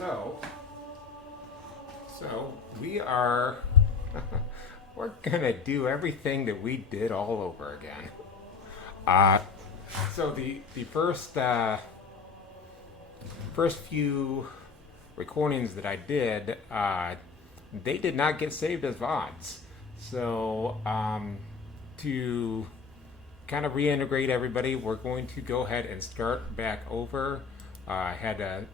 So, so we are we're gonna do everything that we did all over again. Uh, so the first few recordings that I did, they did not get saved as VODs. So to kind of reintegrate everybody, we're going to go ahead and start back over. I had to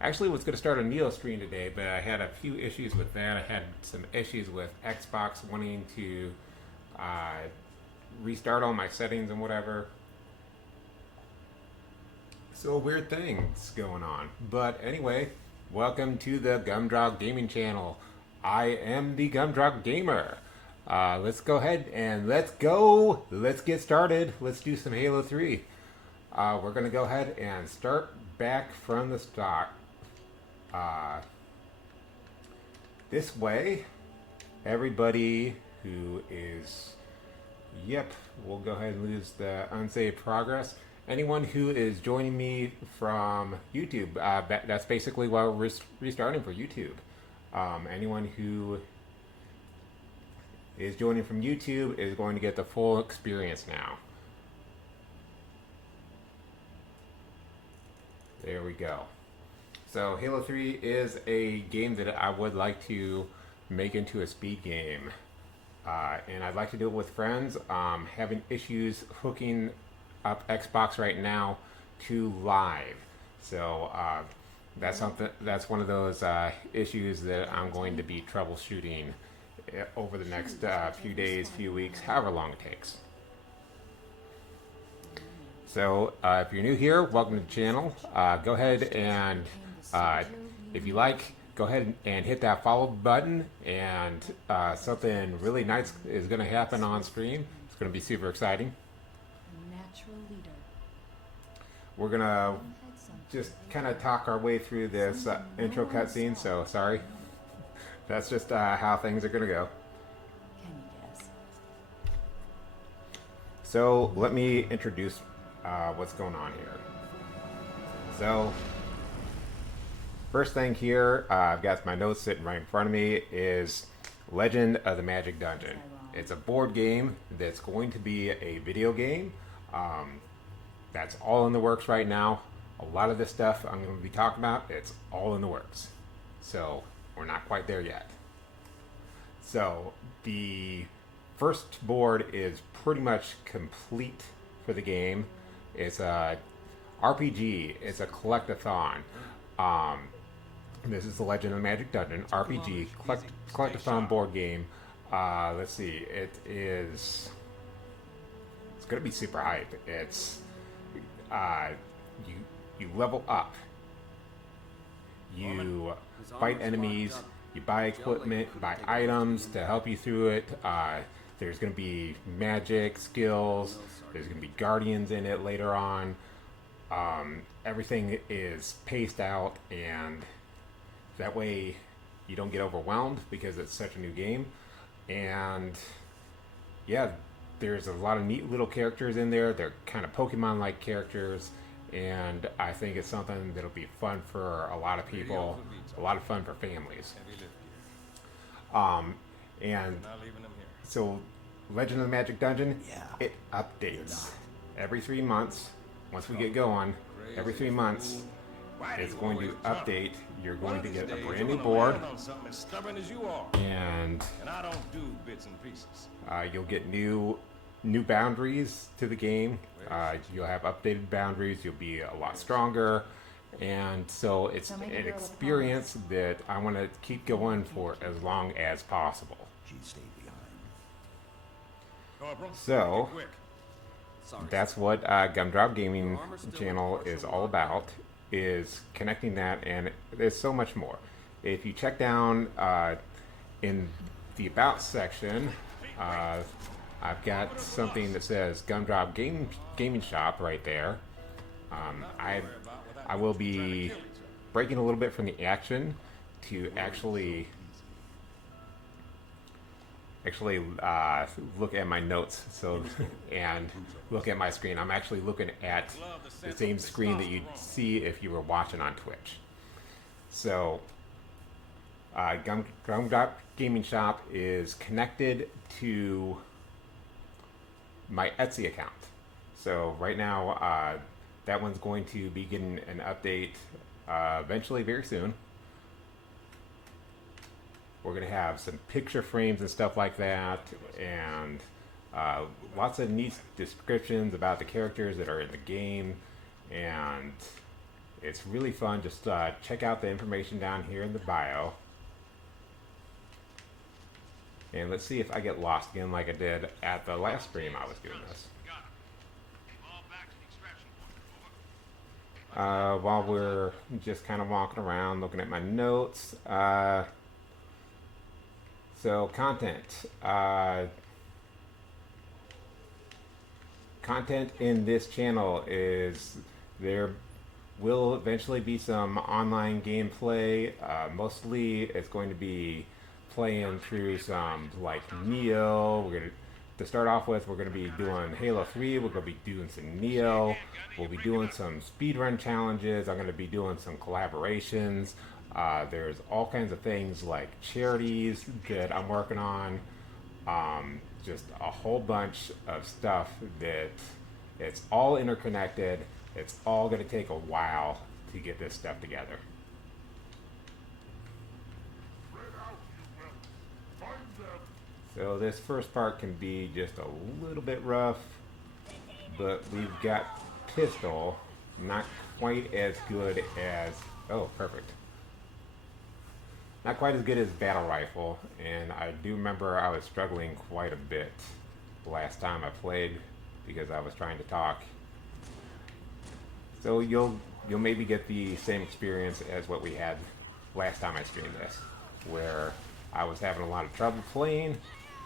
actually was going to start a Neo stream today, but I had a few issues with that. I had some issues with Xbox wanting to restart all my settings and whatever. So weird things going on. But anyway, welcome to the Gumdrop Gaming channel. I am the Gumdrop Gamer. Let's go ahead and let's get started. Let's do some Halo 3. We're going to go ahead and start back from the start. This way, everybody who is, we'll go ahead and lose the unsaved progress. Anyone who is joining me from YouTube, that's basically why we're restarting for YouTube. Anyone who is joining from YouTube is going to get the full experience now. There we go. So Halo 3 is a game that I would like to make into a speed game. And I'd like to do it with friends. Having issues hooking up Xbox right now to live. So that's one of those issues that I'm going to be troubleshooting over the next few days, few weeks, however long it takes. So if you're new here, welcome to the channel. Go ahead and if you like, go ahead and hit that follow button, and something really nice is going to happen on stream. It's going to be super exciting. We're going to just kind of talk our way through this intro cutscene, so sorry. That's just how things are going to go. So let me introduce what's going on here. So first thing here, I've got my notes sitting right in front of me, is Legend of the Magic Dungeon. It's a board game that's going to be a video game. That's all in the works right now. A lot of this stuff I'm going to be talking about, it's all in the works. So we're not quite there yet. So the first board is pretty much complete for the game. It's a RPG. It's a collectathon. This is the Legend of the Magic Dungeon RPG collectathon board game. Let's see. It's going to be super hype. It's you level up. You fight enemies. You buy equipment, buy items to help you through it. There's going to be magic skills. There's going to be guardians in it later on. Everything is paced out, and that way you don't get overwhelmed because it's such a new game. And yeah, there's a lot of neat little characters in there. They're kind of Pokemon-like characters, and I think it's something that'll be fun for a lot of people, a lot of fun for families. And so Legend of the Magic Dungeon, it updates every 3 months. Once we get going, every 3 months, it's going to update. You're going to get a brand new board, and you'll get new boundaries to the game. You'll have updated boundaries. You'll be a lot stronger, and so it's an experience that I want to keep going for as long as possible. So that's what Gumdrop Gaming channel is all about, is connecting that, and there's so much more. If you check down in the About section, I've got something that says Gumdrop Gaming Shop right there. I will be breaking a little bit from the action to actually look at my notes, and look at my screen. I'm actually looking at the same screen that you'd see if you were watching on Twitch. So, Gumdrop Gaming Shop is connected to my Etsy account. So right now, that one's going to be getting an update eventually, very soon. We're going to have some picture frames and stuff like that, and lots of neat descriptions about the characters that are in the game, and it's really fun. Just check out the information down here in the bio. And let's see if I get lost again like I did at the last stream I was doing this. While we're just kind of walking around looking at my notes. So content. Content in this channel is there will eventually be some online gameplay. Mostly it's going to be playing through some like Neo. To start off with, we're going to be doing Halo 3. We're going to be doing some Neo. We'll be doing some speedrun challenges. I'm going to be doing some collaborations. There's all kinds of things like charities that I'm working on. Just a whole bunch of stuff that it's all interconnected. It's all going to take a while to get this stuff together. So this first part can be just a little bit rough, but we've got pistol, not quite as good as, oh, perfect. Not quite as good as battle rifle, and I do remember I was struggling quite a bit last time I played because I was trying to talk. So you'll maybe get the same experience as what we had last time I streamed this, where I was having a lot of trouble playing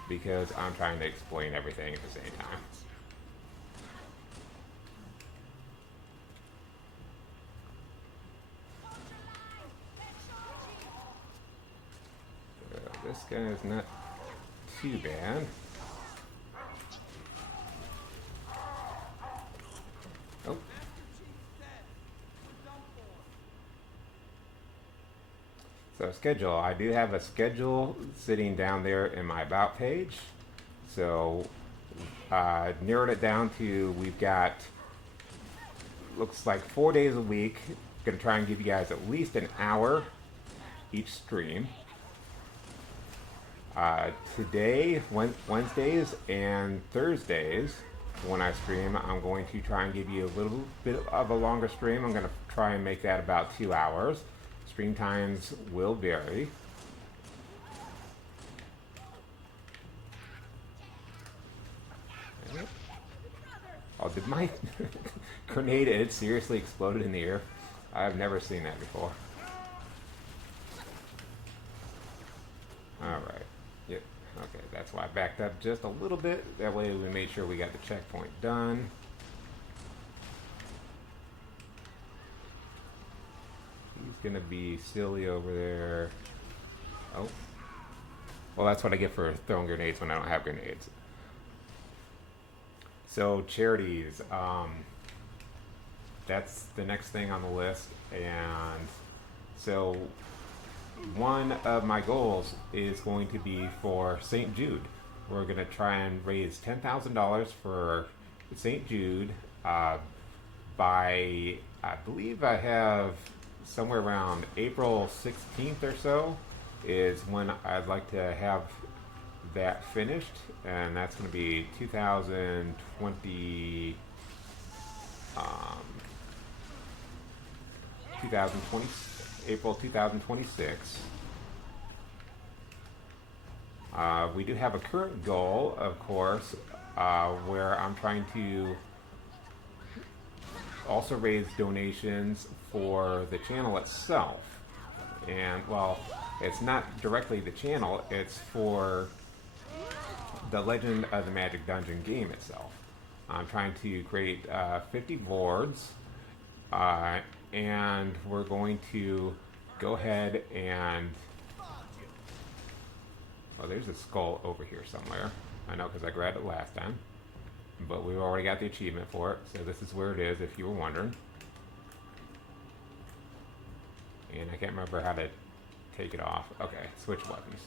because I'm trying to explain everything at the same time. This guy is not too bad. Oh. So schedule. I do have a schedule sitting down there in my About page. So narrowed it down to, we've got, looks like 4 days a week. Gonna try and give you guys at least an hour each stream. Today, Wednesdays and Thursdays, when I stream, I'm going to try and give you a little bit of a longer stream. I'm going to try and make that about 2 hours. Stream times will vary. Oh, did my grenade, it seriously exploded in the air? I've never seen that before. Alright. Yep. Okay, that's why I backed up just a little bit. That way we made sure we got the checkpoint done. He's gonna be silly over there. Oh. Well, that's what I get for throwing grenades when I don't have grenades. So, charities. That's the next thing on the list. And so, one of my goals is going to be for St. Jude. We're going to try and raise $10,000 for St. Jude by, I believe I have somewhere around April 16th or so is when I'd like to have that finished, and that's going to be 2020, 2020, April 2026. We do have a current goal, of course, where I'm trying to also raise donations for the channel itself. And, well, it's not directly the channel, it's for the Legend of the Magic Dungeon game itself. I'm trying to create 50 boards, and we're going to go ahead and... Oh, there's a skull over here somewhere. I know because I grabbed it last time. But we've already got the achievement for it, so this is where it is if you were wondering. And I can't remember how to take it off. Okay, switch weapons.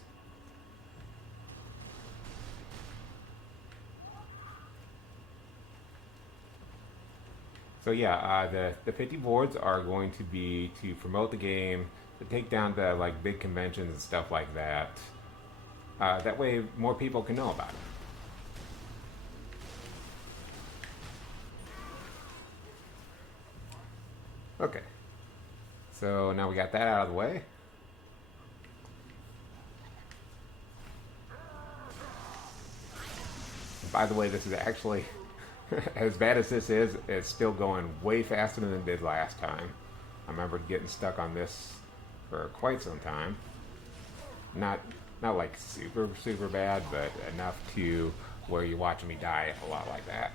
So yeah, the 50 boards are going to be to promote the game, to take down the like big conventions and stuff like that. That way, more people can know about it. Okay, so now we got that out of the way. By the way, this is actually, as bad as this is, it's still going way faster than it did last time. I remember getting stuck on this for quite some time. Not like super bad, but enough to where you're watching me die a lot like that.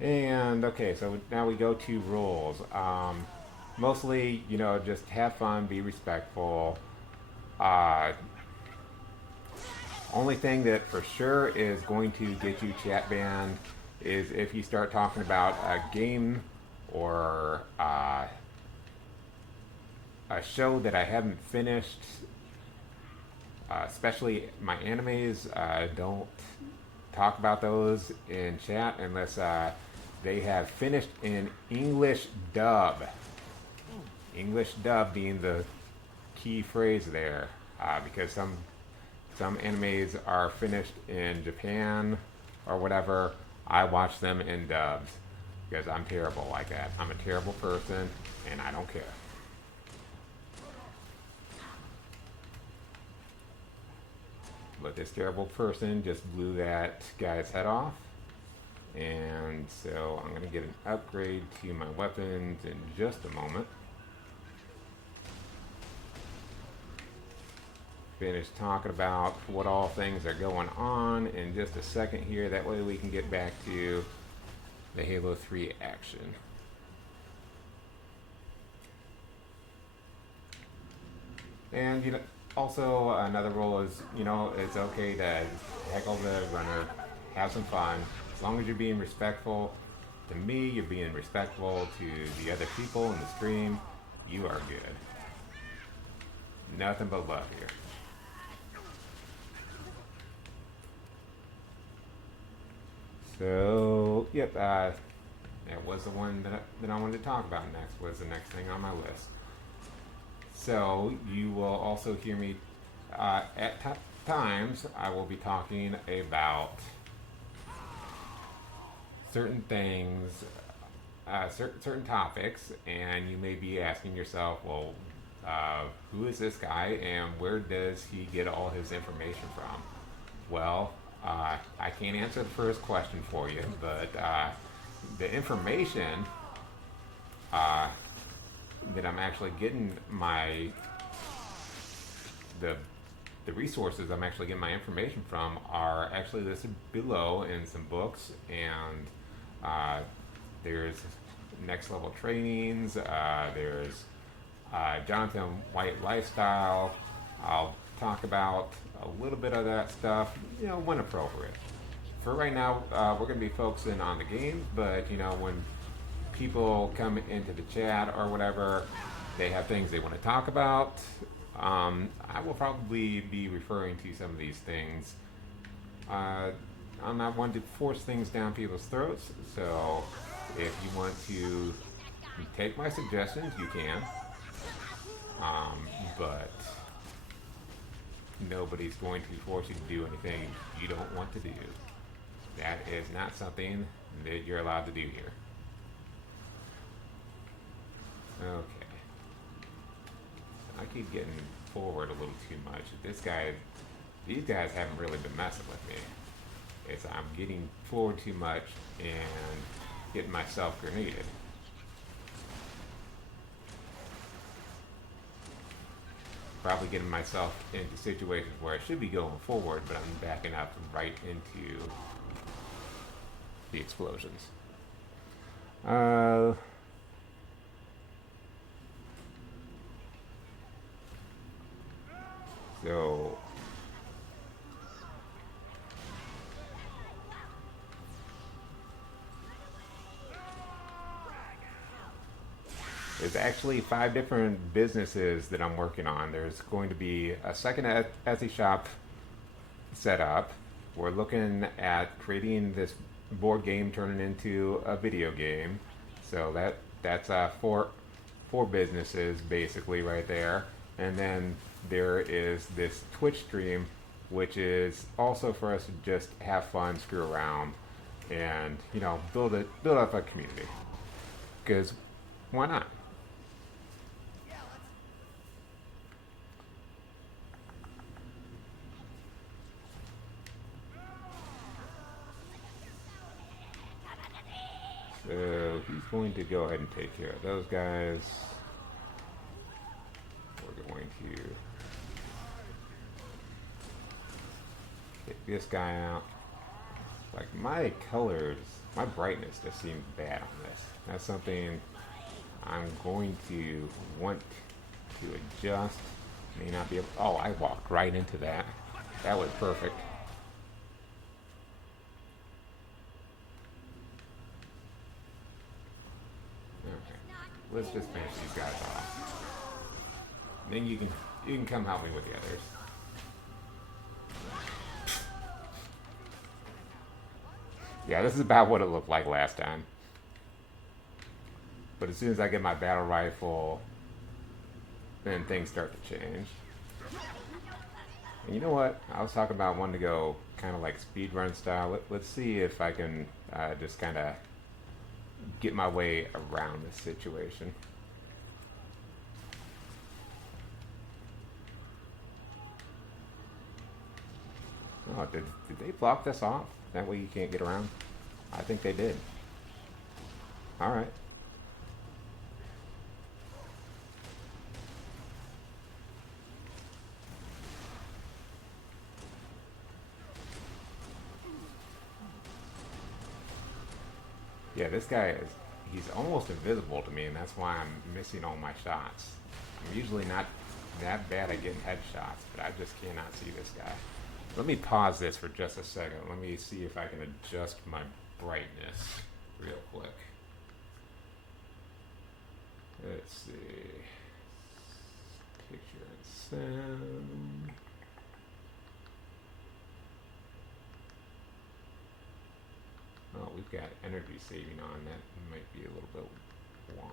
And okay, so now we go to rules. Mostly, you know, just have fun, be respectful. Uh, Only thing that for sure is going to get you chat banned is if you start talking about a game or a show that I haven't finished. Especially my animes, don't talk about those in chat unless they have finished in English dub. English dub being the key phrase there, because some animes are finished in Japan or whatever. I watch them in dubs because I'm terrible like that. I'm a terrible person and I don't care. But this terrible person just blew that guy's head off. And so I'm going to get an upgrade to my weapons in just a moment. Finish talking about what all things are going on in just a second here. That way we can get back to the Halo 3 action. And you know, also another rule is, you know, it's okay to heckle the runner, have some fun. As long as you're being respectful to me, you're being respectful to the other people in the stream, you are good. Nothing but love here. So, yep, that was the one that I wanted to talk about next, was the next thing on my list. So, you will also hear me, at times, I will be talking about certain things, certain topics, and you may be asking yourself, well, who is this guy and where does he get all his information from? Well, I can't answer the first question for you, but the information that I'm actually getting the resources I'm actually getting my information from are actually listed below in some books, and there's next level trainings, there's Jonathan White lifestyle. I'll talk about a little bit of that stuff, you know, when appropriate. For right now, we're going to be focusing on the game, but you know, when people come into the chat or whatever, they have things they want to talk about. I will probably be referring to some of these things. I'm not one to force things down people's throats, so if you want to take my suggestions, you can. But nobody's going to force you to do anything you don't want to do. That is not something that you're allowed to do here. Okay. I keep getting forward a little too much. These guys haven't really been messing with me. I'm getting forward too much and getting myself grenaded. Probably getting myself into situations where I should be going forward, but I'm backing up right into the explosions. So There's actually 5 different businesses that I'm working on. There's going to be a second Etsy shop set up. We're looking at creating this board game turning into a video game. So that's four businesses basically right there. And then there is this Twitch stream, which is also for us to just have fun, screw around, and build up a community. Because why not? So he's going to go ahead and take care of those guys. We're going to take this guy out. Like my colors, my brightness just seems bad on this. That's something I'm going to want to adjust. May not be able. Oh, I walked right into that. That was perfect. Okay, let's just finish these guys off. Then you can come help me with the others. Yeah, this is about what it looked like last time. But as soon as I get my battle rifle, then things start to change. And you know what? I was talking about wanting to go kind of like speedrun style. Let's see if I can just kind of get my way around this situation. Oh, did they block this off? That way you can't get around? I think they did. Alright. Yeah, this guy he's almost invisible to me, and that's why I'm missing all my shots. I'm usually not that bad at getting headshots, but I just cannot see this guy. Let me pause this for just a second. Let me see if I can adjust my brightness real quick. Let's see. Picture and sound. Oh, we've got energy saving on. That might be a little bit why.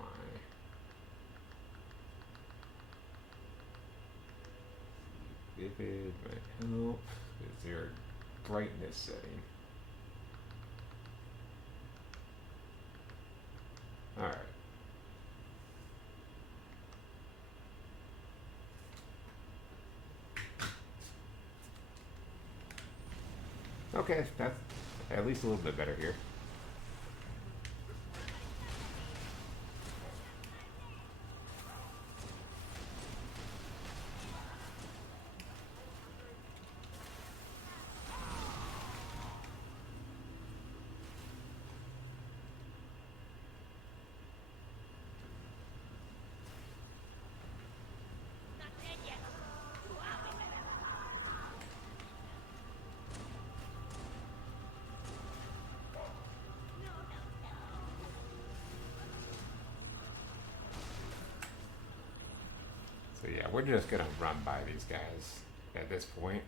Vivid might help. Is there a brightness setting? Alright. Okay, that's at least a little bit better here. So yeah, we're just gonna run by these guys at this point.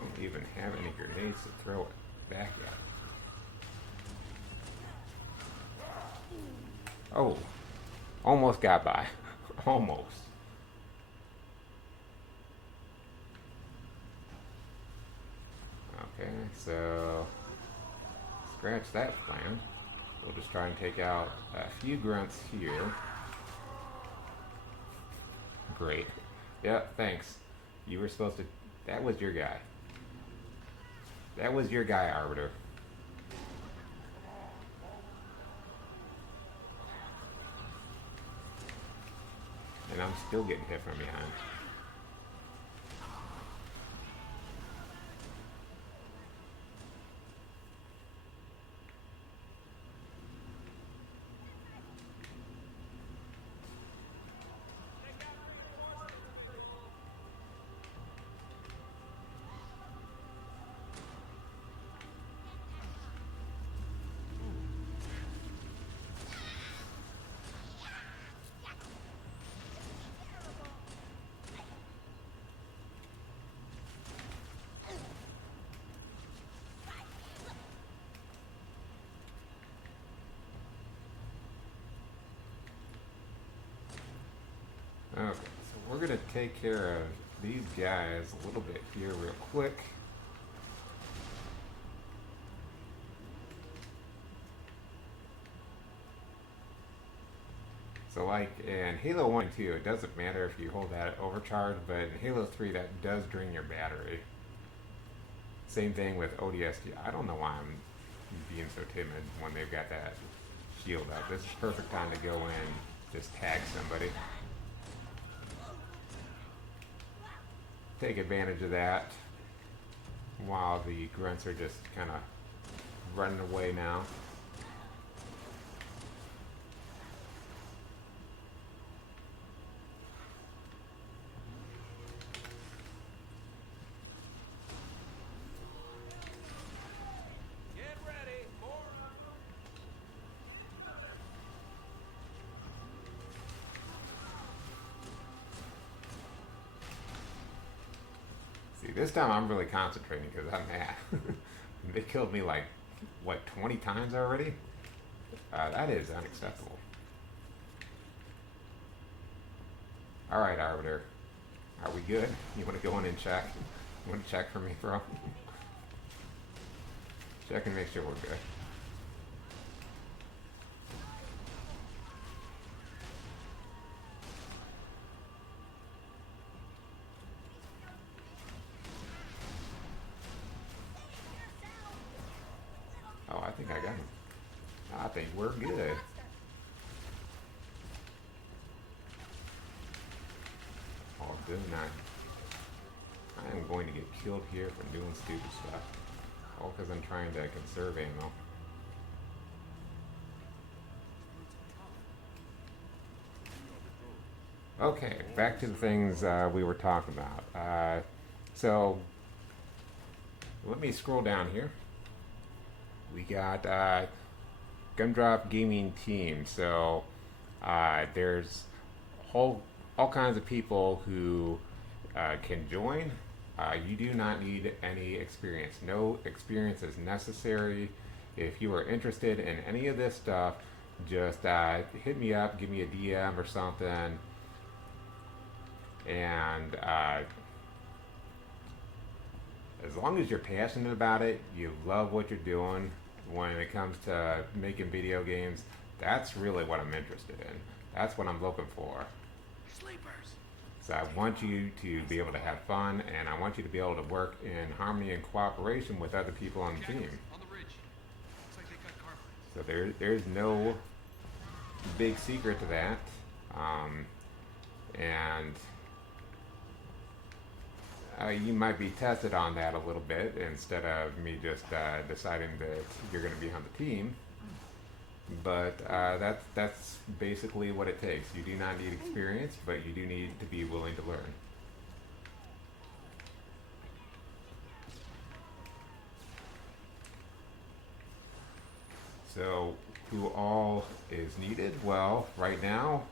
Don't even have any grenades to throw it back at. Oh, almost got by. Almost. Okay, so scratch that plan. We'll just try and take out a few grunts here. Great. Yep, thanks. You were supposed to... That was your guy. That was your guy, Arbiter. And I'm still getting hit from behind. Okay, so we're gonna take care of these guys a little bit here real quick. So like in Halo 1 and 2, it doesn't matter if you hold that overcharged, but in Halo 3 that does drain your battery. Same thing with ODST. I don't know why I'm being so timid when they've got that shield up. This is perfect time to go in, just tag somebody. Take advantage of that while the grunts are just kind of running away now. See, this time I'm really concentrating because I'm mad. They killed me like, what, 20 times already? That is unacceptable. Alright, Arbiter. Are we good? You want to go in and check? You want to check for me, bro? Check and make sure we're good. Oh, I think I got him. I think we're good. All good now. I am going to get killed here for doing stupid stuff. All because I'm trying to conserve ammo. Okay, back to the things we were talking about. So, let me scroll down here. We got Gumdrop Gaming Team. So, there's all kinds of people who can join. You do not need any experience. No experience is necessary. If you are interested in any of this stuff, just hit me up, give me a DM or something, and as long as you're passionate about it, you love what you're doing when it comes to making video games, that's really what I'm interested in. That's what I'm looking for. Sleepers. So I want you to be able to have fun, and I want you to be able to work in harmony and cooperation with other people on the team. So there's no big secret to that. And you might be tested on that a little bit instead of me just deciding that you're going to be on the team. But that's basically what it takes. You do not need experience, but you do need to be willing to learn. So, who all is needed? Well, right now,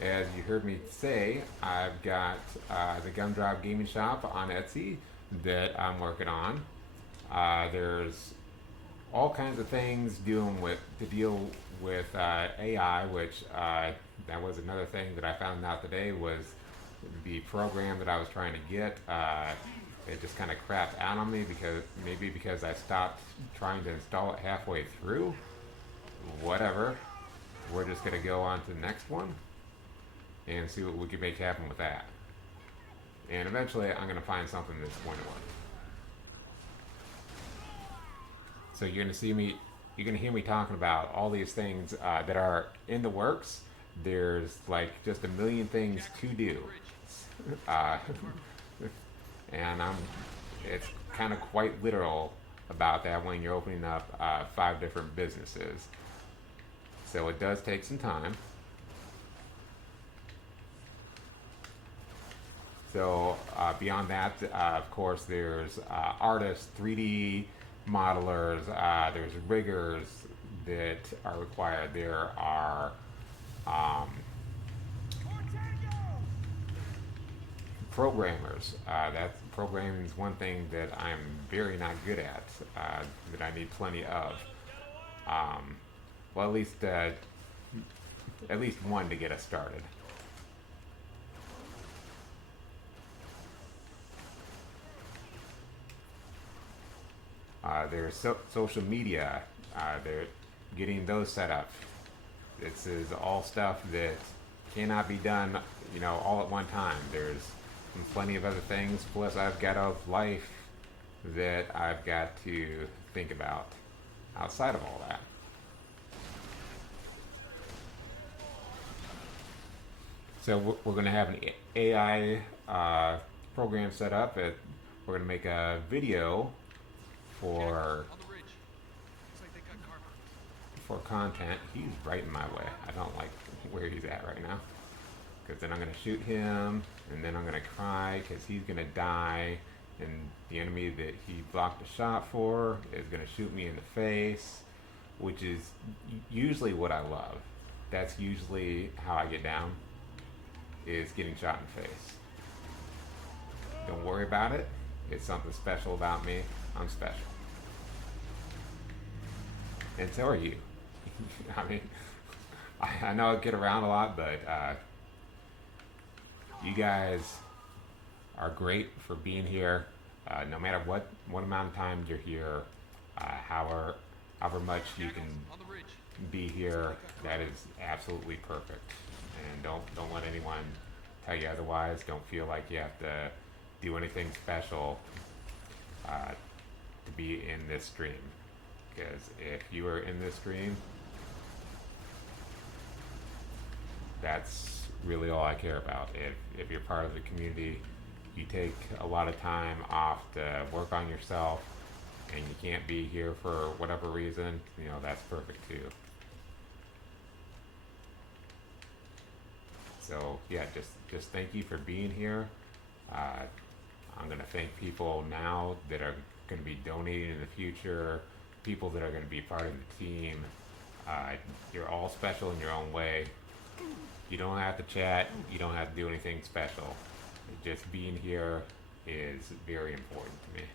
as you heard me say, I've got the Gumdrop Gaming Shop on Etsy that I'm working on. There's all kinds of things to deal with AI, which that was another thing that I found out today was the program that I was trying to get. It just kind of crapped out on me because I stopped trying to install it halfway through. Whatever. We're just gonna go on to the next one and see what we can make happen with that. And eventually I'm gonna find something that's going to work. So you're gonna hear me talking about all these things that are in the works. There's like just a million things to do, and it's kind of quite literal about that when you're opening up 5 different businesses. So it does take some time. So beyond that, of course, there's artists, 3D modelers, there's riggers that are required. There are programmers. Programming is one thing that I'm very not good at, that I need plenty of. Well, at least one to get us started. There's social media. They're getting those set up. This is all stuff that cannot be done, all at one time. There's plenty of other things. Plus, I've got a life that I've got to think about outside of all that. So we're going to have an AI program set up. We're going to make a video for content. He's right in my way. I don't like where he's at right now. Because then I'm going to shoot him, and then I'm going to cry because he's going to die, and the enemy that he blocked a shot for is going to shoot me in the face, which is usually what I love. That's usually how I get down, is getting shot in the face. Don't worry about it. It's something special about me. I'm special. And so are you. I mean, I know I get around a lot, but you guys are great for being here. No matter what amount of time you're here, however much you can be here, that is absolutely perfect. And don't let anyone tell you otherwise. Don't feel like you have to do anything special to be in this stream. Because if you are in this stream, that's really all I care about. If you're part of the community, you take a lot of time off to work on yourself, and you can't be here for whatever reason, that's perfect too. So yeah, just thank you for being here. I'm gonna thank people now that are gonna be donating in the future, people that are gonna be part of the team. You're all special in your own way. You don't have to chat, you don't have to do anything special. Just being here is very important to me.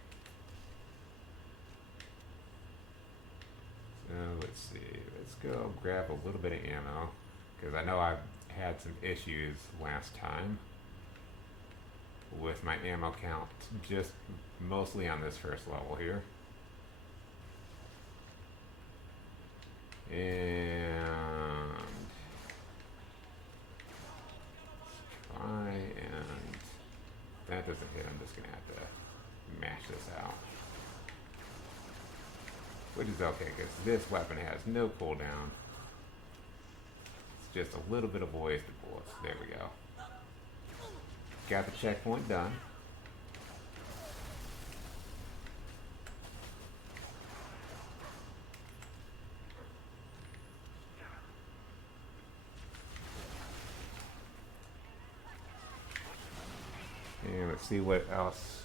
So let's see, let's go grab a little bit of ammo, because I know I've had some issues last time with my ammo count, just mostly on this first level here. And try, and that doesn't hit. I'm just gonna have to mash this out, which is okay because this weapon has no cooldown. It's just a little bit of wasted bullets. There we go. Got the checkpoint done. And let's see what else.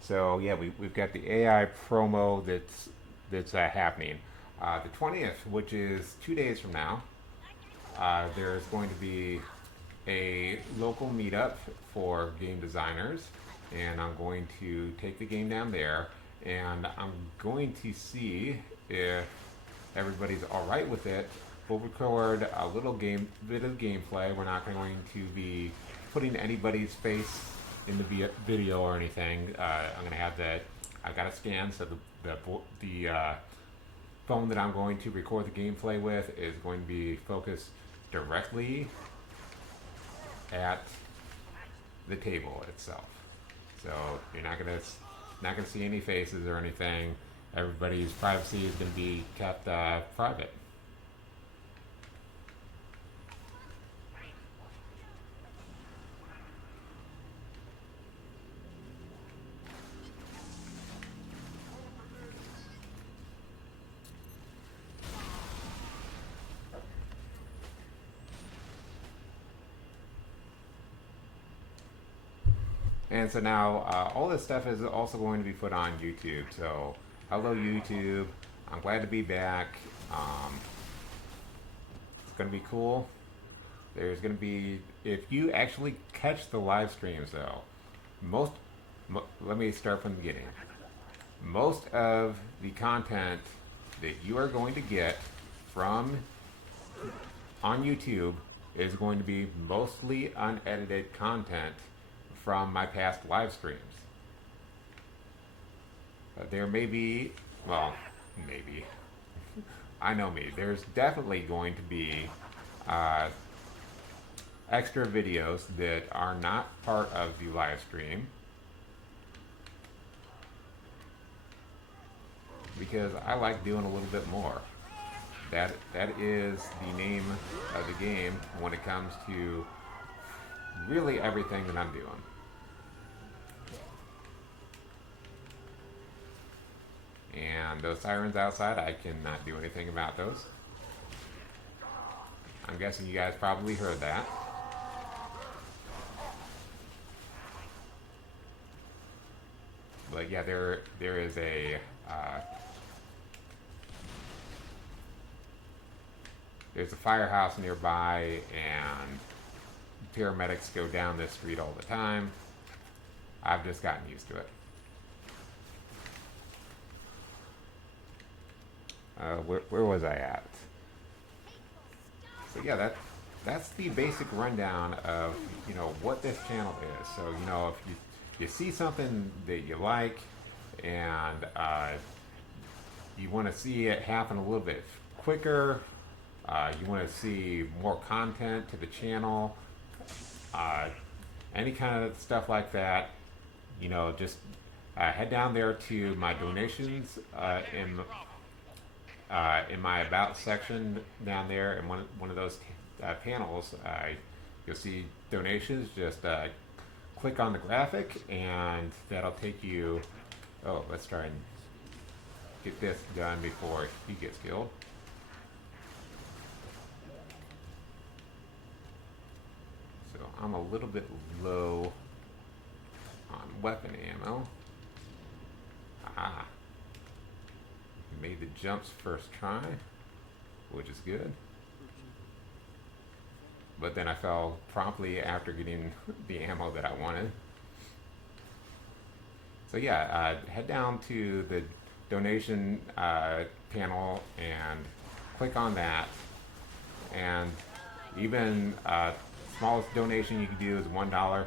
So yeah, we've got the AI promo that's happening. The 20th, which is 2 days from now, there's going to be a local meetup for game designers, and I'm going to take the game down there, and I'm going to see if everybody's all right with it. We'll record a little bit of gameplay. We're not going to be putting anybody's face in the video or anything. I'm going to have I've got a scan, so the phone that I'm going to record the gameplay with is going to be focused directly at the table itself. So you're not gonna see any faces or anything. Everybody's privacy is going to be kept private. And so now all this stuff is also going to be put on YouTube. So hello YouTube, I'm glad to be back. It's going to be cool. There's going to be, if you actually catch the live streams though, let me start from the beginning. Most of the content that you are going to get from on YouTube is going to be mostly unedited content from my past live streams. There may be Well, maybe. I know me. There's definitely going to be uh, extra videos that are not part of the live stream because I like doing a little bit more. That is the name of the game when it comes to really everything that I'm doing. And those sirens outside, I cannot do anything about those. I'm guessing you guys probably heard that. But yeah, there is a there's a firehouse nearby, and paramedics go down this street all the time. I've just gotten used to it. Where was I at? So yeah, that's the basic rundown of what this channel is. So if you see something that you like and you want to see it happen a little bit quicker, you want to see more content to the channel, any kind of stuff like that, just head down there to my donations in my about section down there, in one of those panels. You'll see donations. Just click on the graphic, and that'll take you. Oh, let's try and get this done before he gets killed. So I'm a little bit low on weapon ammo. Ah. Made the jumps first try, which is good. But then I fell promptly after getting the ammo that I wanted. So yeah, head down to the donation panel and click on that. And even smallest donation you can do is $1.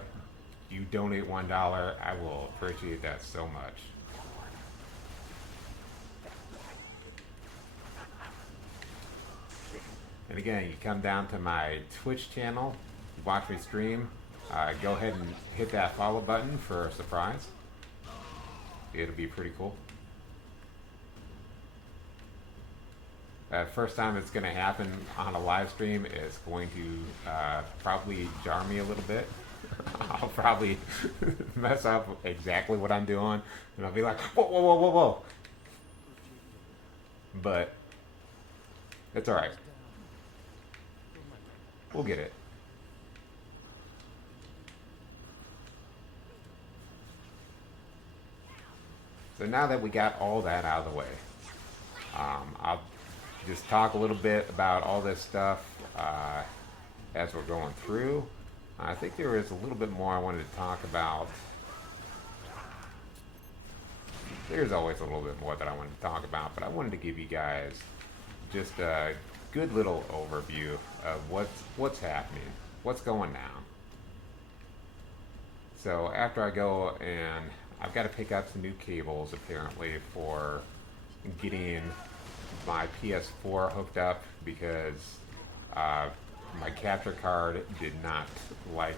You donate $1, I will appreciate that so much. And again, you come down to my Twitch channel, watch me stream, go ahead and hit that follow button for a surprise. It'll be pretty cool. First time it's going to happen on a live stream is going to probably jar me a little bit. I'll probably mess up exactly what I'm doing, and I'll be like, whoa, whoa, whoa, whoa, whoa. But it's alright. We'll get it. So now that we got all that out of the way, I'll just talk a little bit about all this stuff as we're going through. I think there is a little bit more I wanted to talk about. There's always a little bit more that I wanted to talk about, but I wanted to give you guys just a good little overview of what's happening, what's going down. So after I go, and I've got to pick up some new cables apparently for getting my PS4 hooked up, because my capture card did not like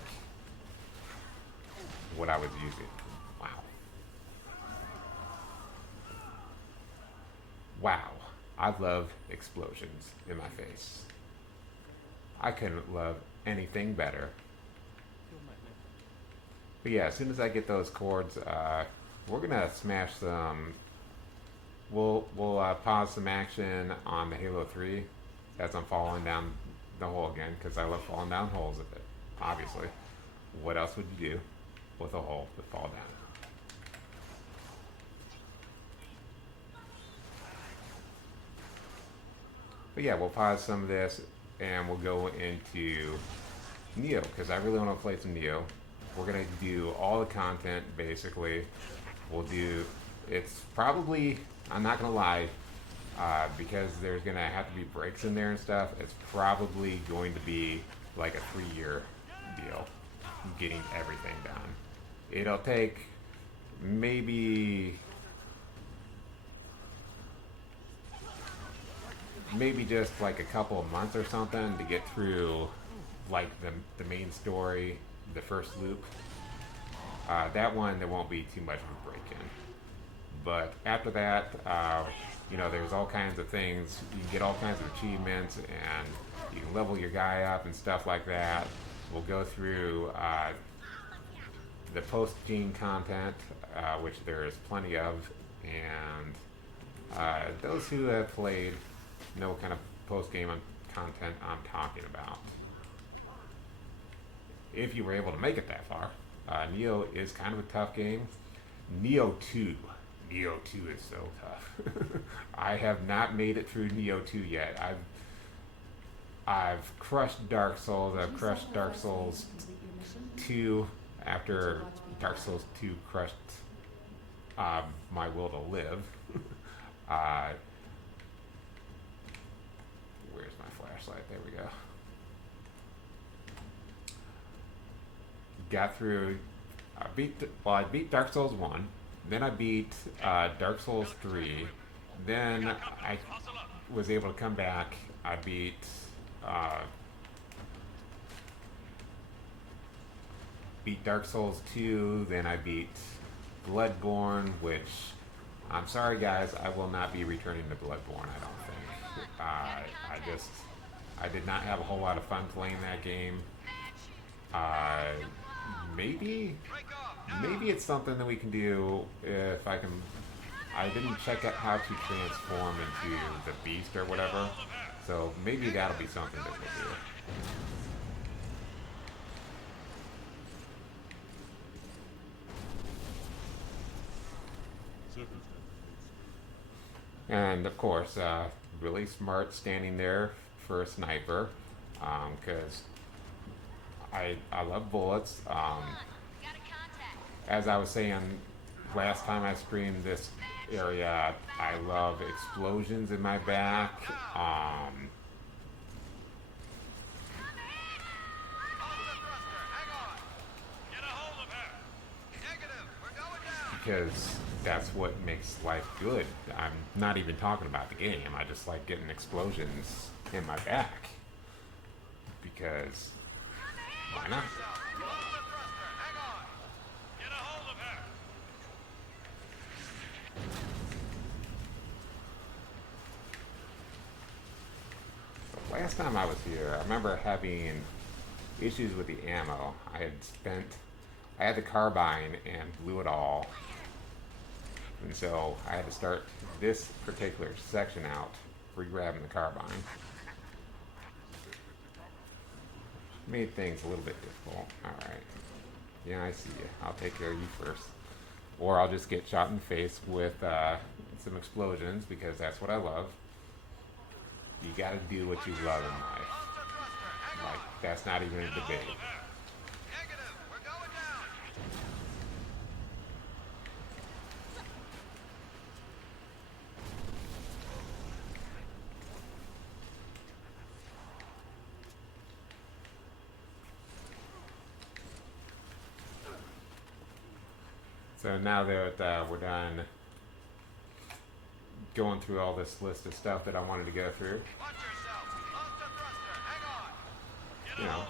what I was using. Wow. Wow. I love explosions in my face. I couldn't love anything better. But yeah, as soon as I get those cords, we're gonna smash some. We'll pause some action on the Halo 3 as I'm falling down the hole again, because I love falling down holes of it. Obviously, what else would you do with a hole to fall down? But yeah, we'll pause some of this and we'll go into Neo, because I really want to play some Neo. We're going to do all the content basically. We'll do, it's probably, I'm not going to lie, because there's going to have to be breaks in there and stuff, it's probably going to be like a 3-year deal getting everything done. It'll take maybe maybe just like a couple of months or something to get through like the main story, the first loop. That one there won't be too much of a break in. But after that, there's all kinds of things. You can get all kinds of achievements, and you can level your guy up and stuff like that. We'll go through the post-game content, which there is plenty of, and those who have played know what kind of post-game content I'm talking about. If you were able to make it that far, Neo is kind of a tough game. Neo 2. Neo 2 is so tough. I have not made it through Neo 2 yet. I've crushed Dark Souls. I've crushed Dark Souls 2 after Dark Souls 2 crushed my will to live. Where's my flashlight? There we go. Got through. I beat Dark Souls 1. Then I beat Dark Souls 3. Then I was able to come back. I beat Dark Souls 2. Then I beat Bloodborne, which I'm sorry guys, I will not be returning to Bloodborne. I don't think. I did not have a whole lot of fun playing that game. Maybe it's something that we can do if I can. I didn't check out how to transform into the beast or whatever, so maybe that'll be something that we'll do. And of course, really smart standing there for a sniper, because I love bullets. As I was saying last time I streamed this area, I love explosions in my back. Because that's what makes life good. I'm not even talking about the game. I just like getting explosions in my back. Because why not? Last time I was here, I remember having issues with the ammo. I had the carbine and blew it all. And so I had to start this particular section out, re-grabbing the carbine. Made things a little bit difficult. Alright. Yeah, I see you. I'll take care of you first. Or I'll just get shot in the face with some explosions, because that's what I love. You gotta do what you love in life. Like, that's not even a debate. So now that we're done going through all this list of stuff that I wanted to go through, you know,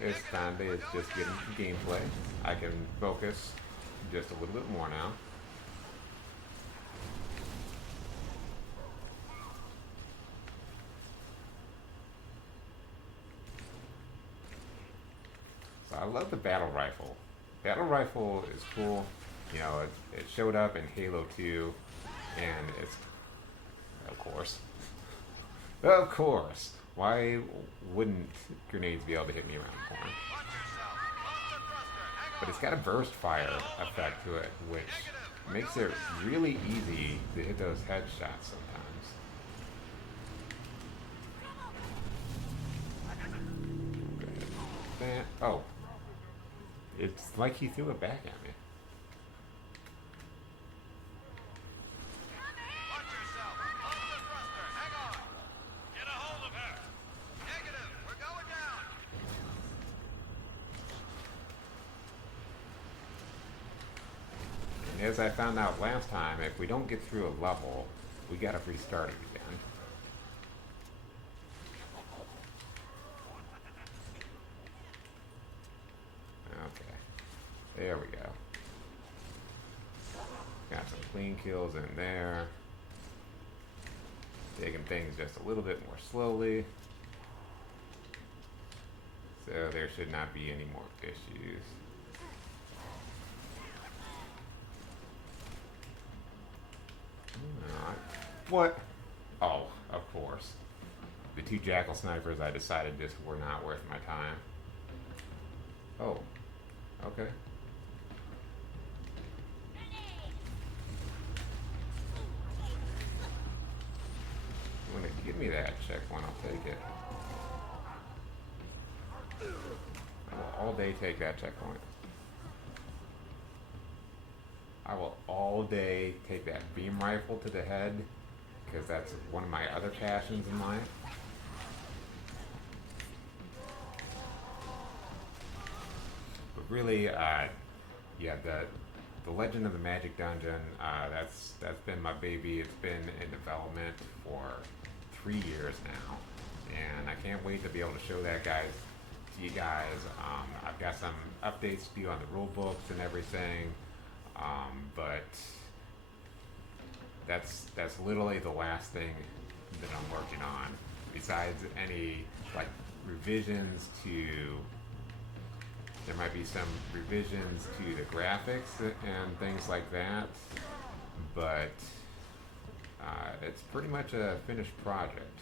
it's time to just get into gameplay. I can focus just a little bit more now. So I love the battle rifle. Battle rifle is cool. You know, it showed up in Halo 2, and it's, of course, why wouldn't grenades be able to hit me around the corner? But it's got a burst fire effect to it, which makes it really easy to hit those headshots sometimes. Oh. It's like he threw it back at me. And as I found out last time, if we don't get through a level, we gotta restart it again. There we go. Got some clean kills in there. Taking things just a little bit more slowly. So there should not be any more issues. What? Oh, of course. The two jackal snipers I decided just were not worth my time. Oh, okay. You want to give me that checkpoint, I'll take it. I will all day take that checkpoint. I will all day take that beam rifle to the head, because that's one of my other passions in life. But really, yeah, the Legend of the Magic Dungeon, that's been my baby. It's been in development for 3 years now, and I can't wait to be able to show that to you guys. I've got some updates to do on the rule books and everything, but that's literally the last thing that I'm working on. Besides any like revisions to, there might be some revisions to the graphics and things like that, but it's pretty much a finished project.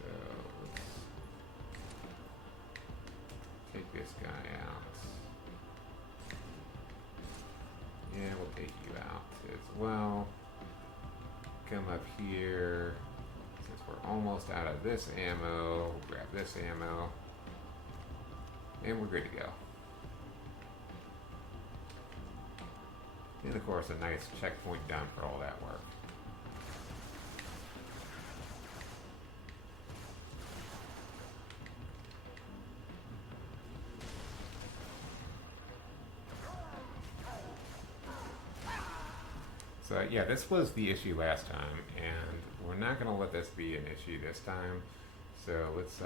So let's take this guy out. Yeah, we'll take you out as well. Come up here. Since we're almost out of this ammo, we'll grab this ammo. And we're good to go. And of course, a nice checkpoint done for all that work. So yeah, this was the issue last time, and we're not going to let this be an issue this time. So let's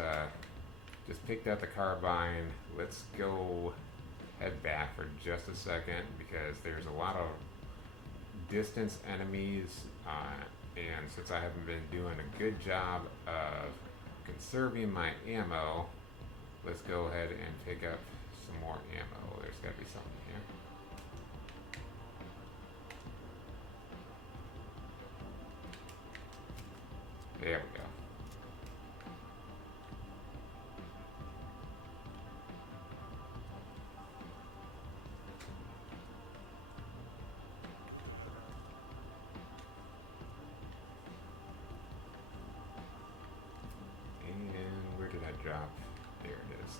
just picked up the carbine. Let's go head back for just a second, because there's a lot of distance enemies, and since I haven't been doing a good job of conserving my ammo, let's go ahead and pick up some more ammo. There's got to be something here. There we go. And where did I drop? There it is.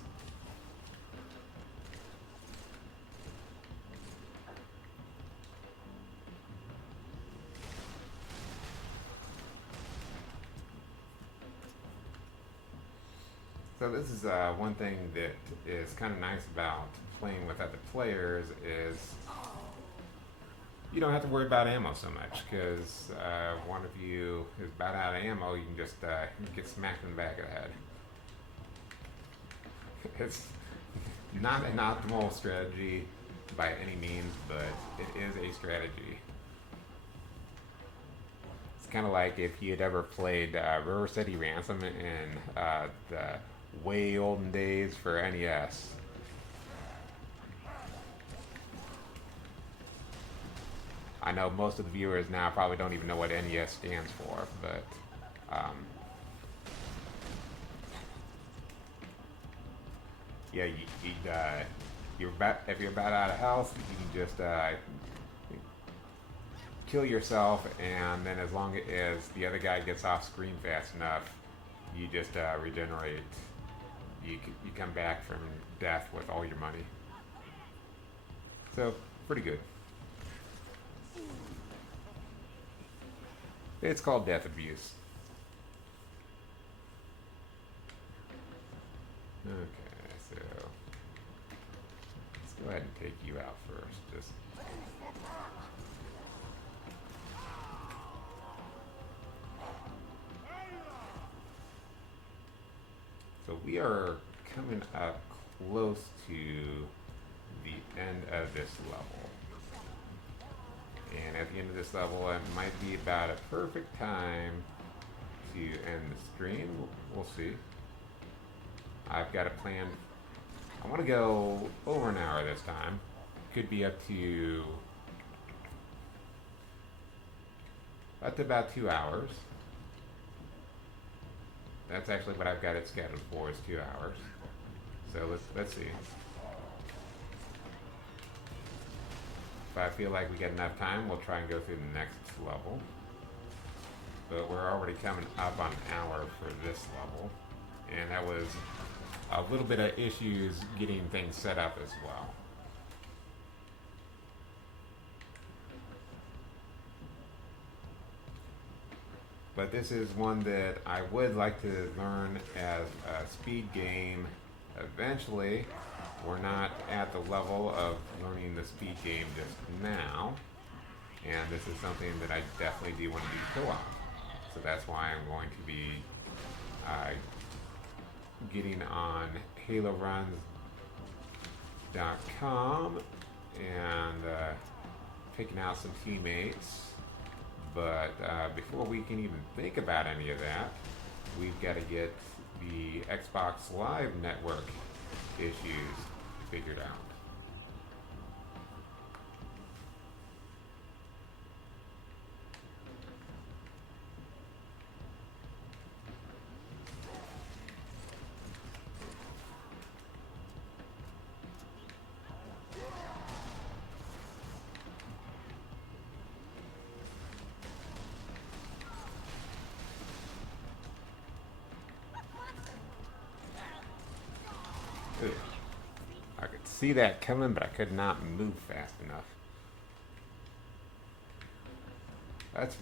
So this is one thing that is kind of nice about playing with other players is you don't have to worry about ammo so much, because one of you is about out of ammo, you can just get smacked in the back of the head. It's not an optimal strategy by any means, but it is a strategy. It's kind of like if you had ever played River City Ransom in the way olden days for NES. I know most of the viewers now probably don't even know what NES stands for, but yeah, if you're about out of health, you can just kill yourself, and then as long as the other guy gets off screen fast enough, you just regenerate. You come back from death with all your money. So, pretty good. It's called death abuse. Okay, so let's go ahead and take you out first. Just so we are coming up close to the end of this level. And at the end of this level, it might be about a perfect time to end the stream. We'll see. I've got a plan. I want to go over an hour this time. Could be up to about 2 hours. That's actually what I've got it scheduled for, is 2 hours. So let's see. If I feel like we get enough time, we'll try and go through the next level. But we're already coming up on an hour for this level. And that was a little bit of issues getting things set up as well. But this is one that I would like to learn as a speed game eventually. We're not at the level of learning the speed game just now, and this is something that I definitely do want to do co-op. So that's why I'm going to be getting on HaloRuns.com and picking out some teammates. But before we can even think about any of that, we've got to get the Xbox Live Network issues figured out. I could see that coming, but I could not move fast enough. That's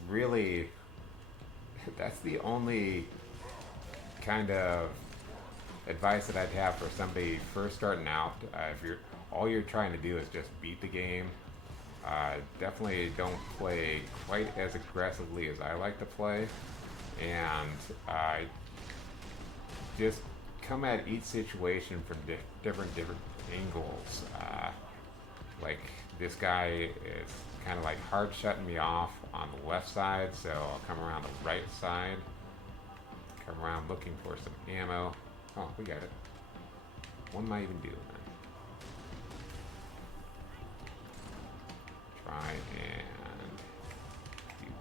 the only kind of advice that I'd have for somebody first starting out. If all you're trying to do is just beat the game, definitely don't play quite as aggressively as I like to play, and just come at each situation from different angles. Like this guy is kind of like hard shutting me off on the left side, so I'll come around the right side, come around looking for some ammo. Oh, we got it. What am I even doing then? Try and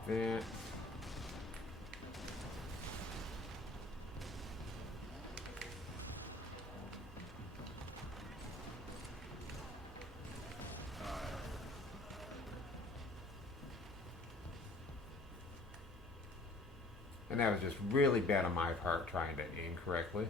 do that. And that was just really bad on my part trying to aim correctly.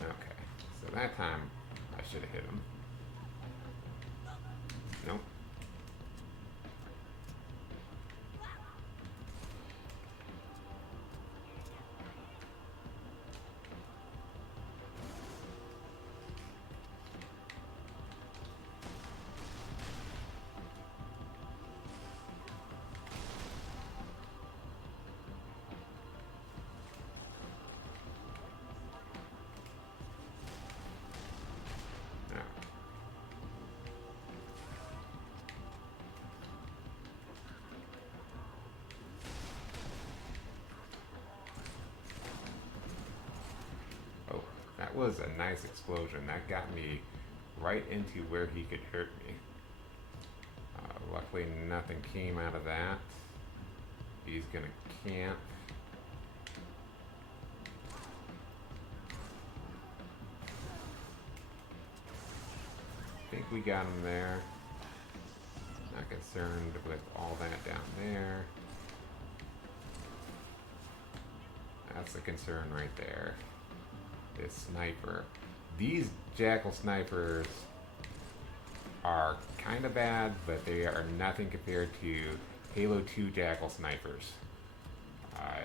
Okay, so that time I should have hit him. Nope. That was a nice explosion. That got me right into where he could hurt me. Luckily nothing came out of that. He's gonna camp. I think we got him there. Not concerned with all that down there. That's a concern right there. This sniper. These jackal snipers are kind of bad, but they are nothing compared to Halo 2 jackal snipers.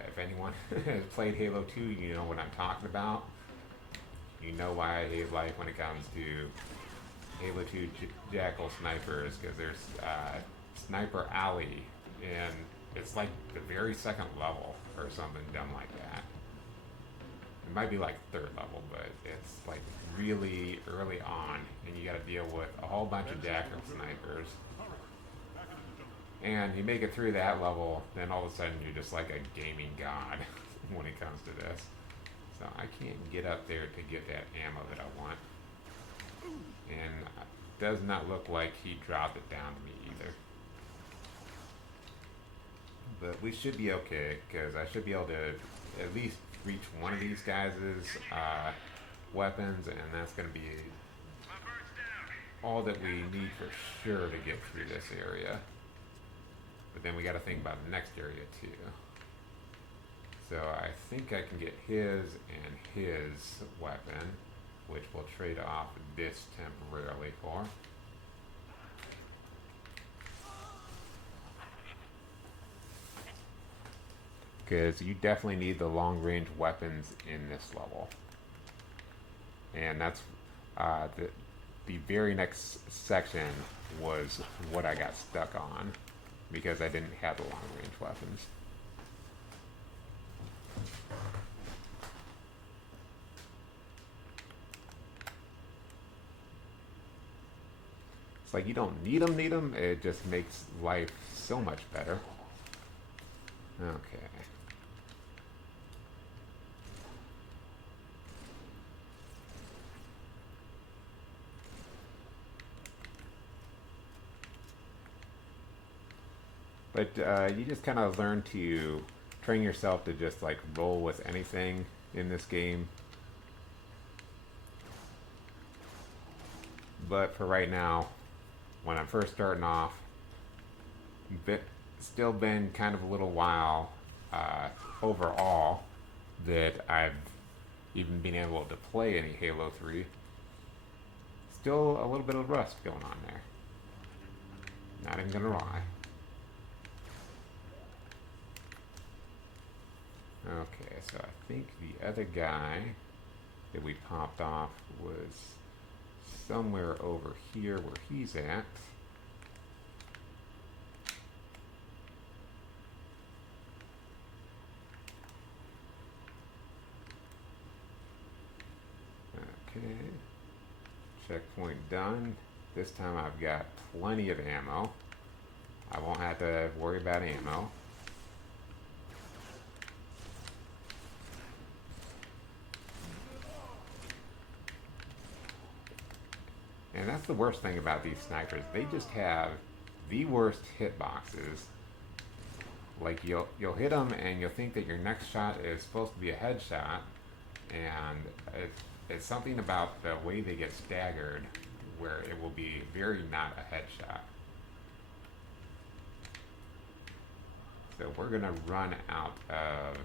If anyone has played Halo 2, you know what I'm talking about. You know why I hate life when it comes to Halo 2 jackal snipers, because there's Sniper Alley in It's like the very second level or something done like that. It might be like third level, but it's like really early on, and you got to deal with a whole bunch of jackal snipers. And you make it through that level, then all of a sudden you're just like a gaming god when it comes to this. So I can't get up there to get that ammo that I want. And it does not look like he dropped it down to me either. But we should be okay, because I should be able to at least reach one of these guys' weapons, and that's going to be all that we need for sure to get through this area. But then we got to think about the next area too. So I think I can get his and his weapon, which we'll trade off this temporarily for. Because you definitely need the long range weapons in this level. And that's the very next section was what I got stuck on, because I didn't have the long range weapons. It's like you don't need them, it just makes life so much better. Okay. But you just kind of learn to train yourself to just like roll with anything in this game. But for right now, when I'm first starting off, still been kind of a little while overall that I've even been able to play any Halo 3. Still a little bit of rust going on there. Not even gonna lie. Okay, so I think the other guy that we popped off was somewhere over here where he's at. Okay, checkpoint done. This time I've got plenty of ammo. I won't have to worry about ammo. And that's the worst thing about these snipers. They just have the worst hitboxes. Like you'll hit them and you'll think that your next shot is supposed to be a headshot, and it's something about the way they get staggered where it will be very not a headshot. So we're gonna run out of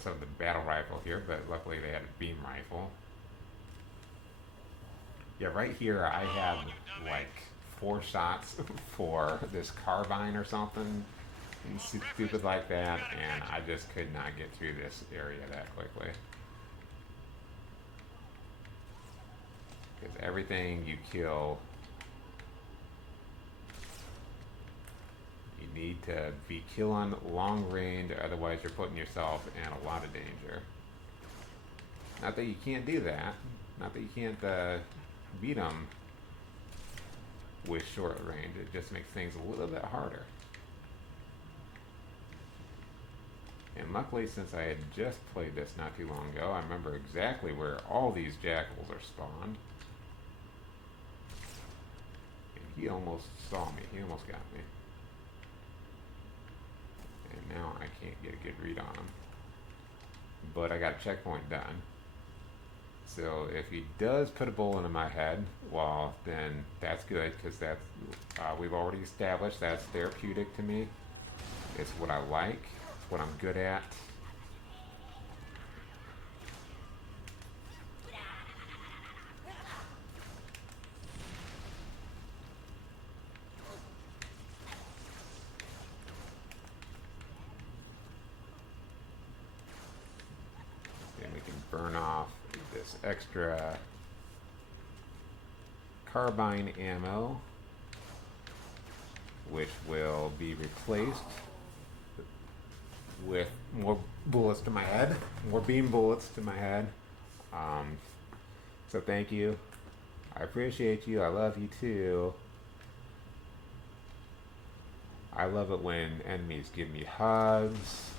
some of the battle rifle here, but luckily they had a beam rifle. Yeah, right here I had like 4 shots for this carbine or something stupid like that, and I just could not get through this area that quickly. Because everything you kill, you need to be killing long range, otherwise you're putting yourself in a lot of danger. Not that you can't do that, not that you can't beat them with short range, it just makes things a little bit harder. And luckily, since I had just played this not too long ago, I remember exactly where all these jackals are spawned. And he almost saw me, he almost got me. And now I can't get a good read on him. But I got a checkpoint done. So if he does put a bullet in my head, well, then that's good, because that's we've already established that's therapeutic to me. It's what I like, it's what I'm good at. Then we can burn off this extra carbine ammo, which will be replaced with more bullets to my head, more beam bullets to my head. Um, so thank you. I appreciate you. I love you too. I love it when enemies give me hugs,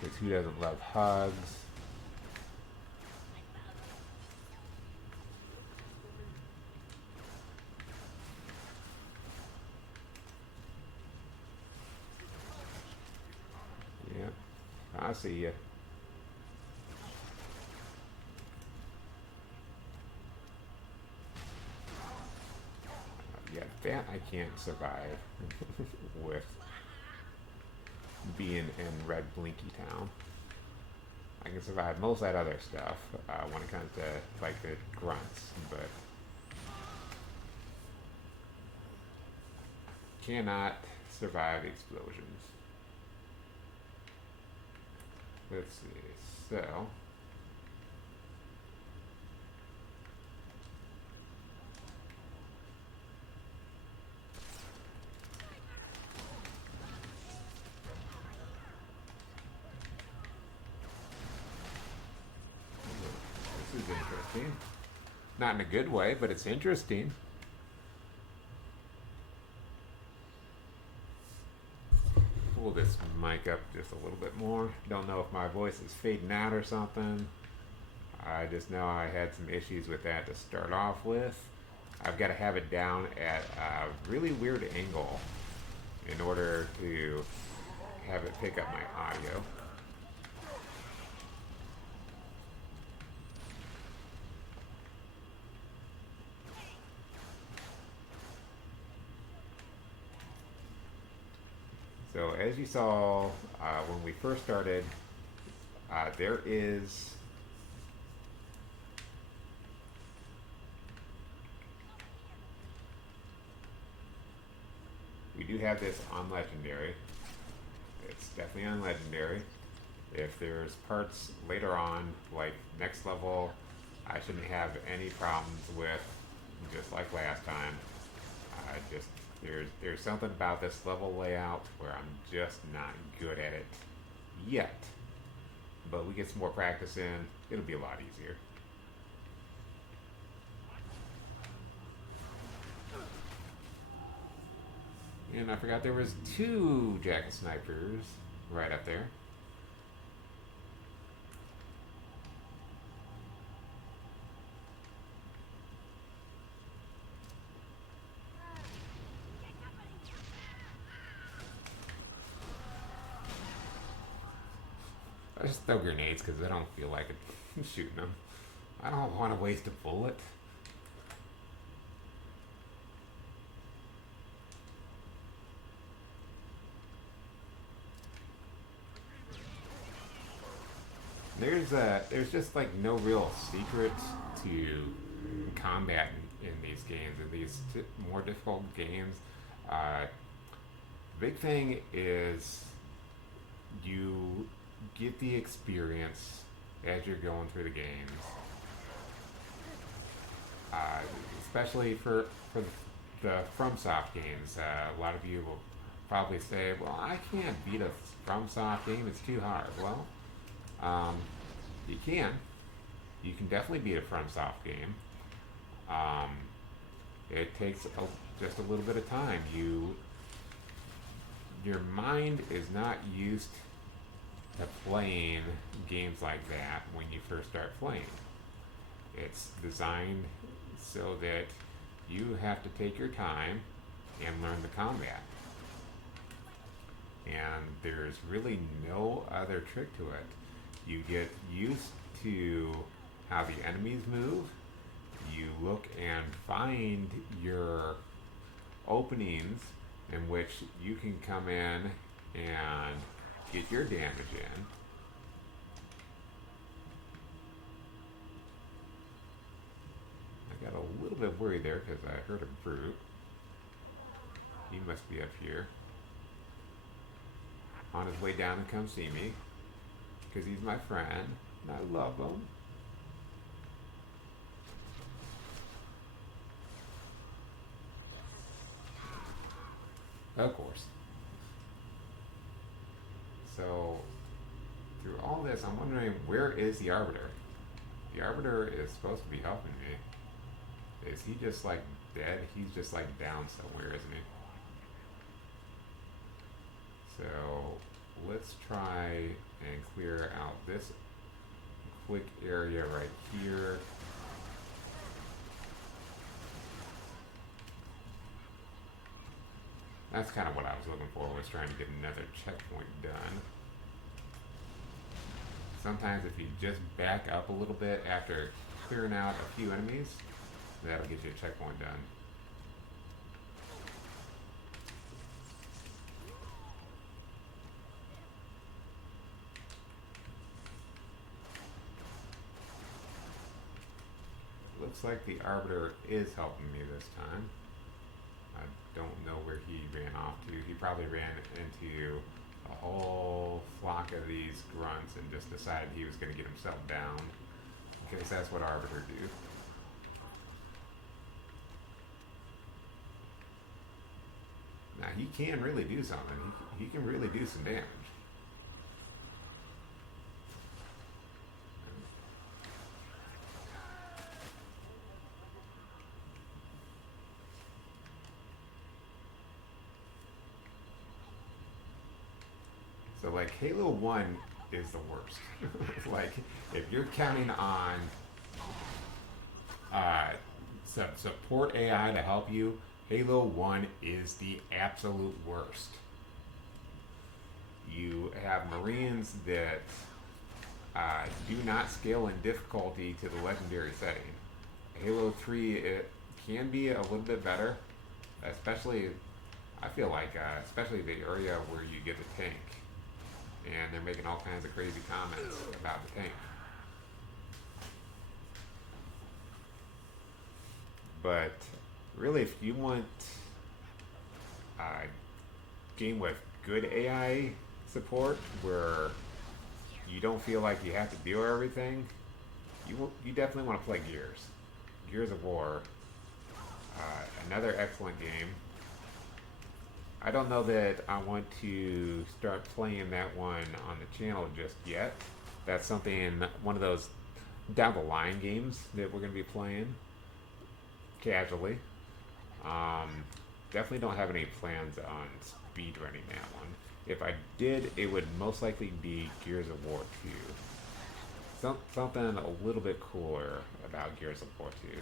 because who doesn't love hugs? Yeah, I see you. Yeah, that I can't survive with being in Red Blinky Town. I can survive most of that other stuff when it comes to like the grunts, but cannot survive explosions. Let's see. So this is interesting. Not in a good way, but it's interesting. Pull this mic up just a little bit more. Don't know if my voice is fading out or something. I just know I had some issues with that to start off with. I've got to have it down at a really weird angle in order to have it pick up my audio. So as you saw when we first started, there is we do have this on legendary. It's definitely on legendary. If there's parts later on, like next level, I shouldn't have any problems with, just like last time. Just there's something about this level layout where I'm just not good at it yet. But we get some more practice in, it'll be a lot easier. And I forgot there was 2 jacket snipers right up there. I just throw grenades because I don't feel like it shooting them. I don't want to waste a bullet. There's just like no real secret to combat in these games, in these more difficult games. Big thing is you get the experience as you're going through the games. Especially for the FromSoft games. A lot of you will probably say, well, I can't beat a FromSoft game, it's too hard. Well, you can. You can definitely beat a FromSoft game. It takes just a little bit of time. Your mind is not used to playing games like that when you first start playing. It's designed so that you have to take your time and learn the combat. And there's really no other trick to it. You get used to how the enemies move. You look and find your openings in which you can come in and get your damage in. I got a little bit worried there because I heard a brute. He must be up here on his way down to come see me because he's my friend and I love him. Of course. So, through all this, I'm wondering, where is the Arbiter? The Arbiter is supposed to be helping me. Is he just like dead? He's just like down somewhere, isn't he? So, let's try and clear out this quick area right here. That's kind of what I was looking for, was trying to get another checkpoint done. Sometimes if you just back up a little bit after clearing out a few enemies, that'll get you a checkpoint done. Looks like the Arbiter is helping me this time. I don't know where he ran off to. He probably ran into a whole flock of these grunts and just decided he was going to get himself down. Because that's what Arbiter do. Now he can really do something. He can really do some damage. So like Halo 1 is the worst. Like if you're counting on support AI to help you, Halo 1 is the absolute worst. You have Marines that do not scale in difficulty to the legendary setting. Halo 3, it can be a little bit better, especially, I feel like, especially the area where you get the tank. And they're making all kinds of crazy comments about the tank. But really, if you want a game with good AI support where you don't feel like you have to deal with everything, you definitely want to play Gears. Gears of War, another excellent game. I don't know that I want to start playing that one on the channel just yet. That's something, one of those down the line games that we're going to be playing casually. Definitely don't have any plans on speedrunning that one. If I did, it would most likely be Gears of War 2. Something a little bit cooler about Gears of War 2.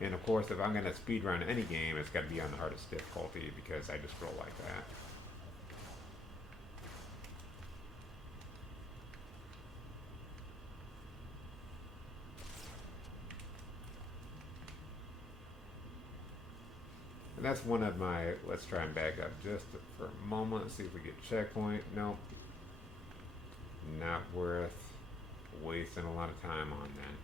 And of course, if I'm going to speedrun any game, it's got to be on the hardest difficulty because I just roll like that. And that's one of my, let's try and back up just for a moment, see if we get checkpoint. Nope. Not worth wasting a lot of time on then.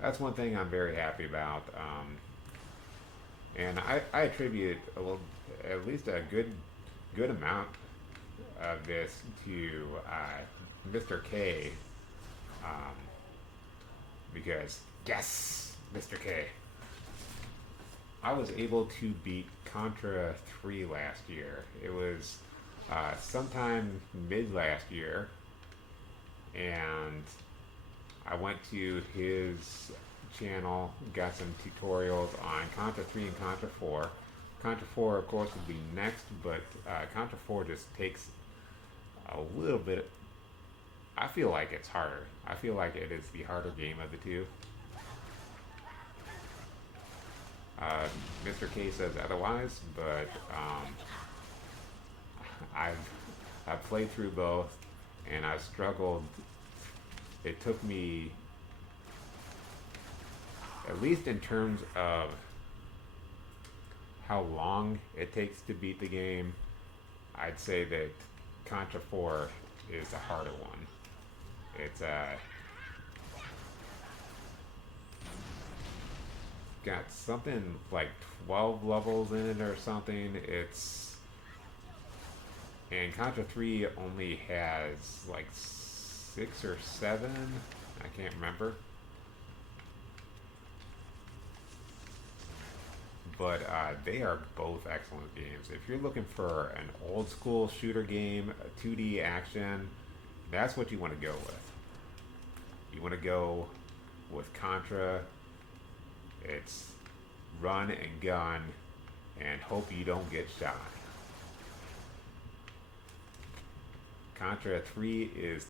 That's one thing I'm very happy about, and I attribute a little, at least a good amount of this to Mr. K, because yes, Mr. K, I was able to beat Contra 3 last year. It was sometime mid last year, and I went to his channel, got some tutorials on Contra 3 and Contra 4. Contra 4, of course, would be next, but Contra 4 just takes a little bit. I feel like it's harder. I feel like it is the harder game of the two. Mr. K says otherwise, but I've played through both, and I've struggled. It took me, at least in terms of how long it takes to beat the game, I'd say that Contra 4 is the harder one. It's got something like 12 levels in it or something. And Contra 3 only has like 6 or 7. I can't remember. But they are both excellent games. If you're looking for an old school shooter game, a 2D action, that's what you want to go with. You want to go with Contra. It's run and gun and hope you don't get shot. Contra 3 is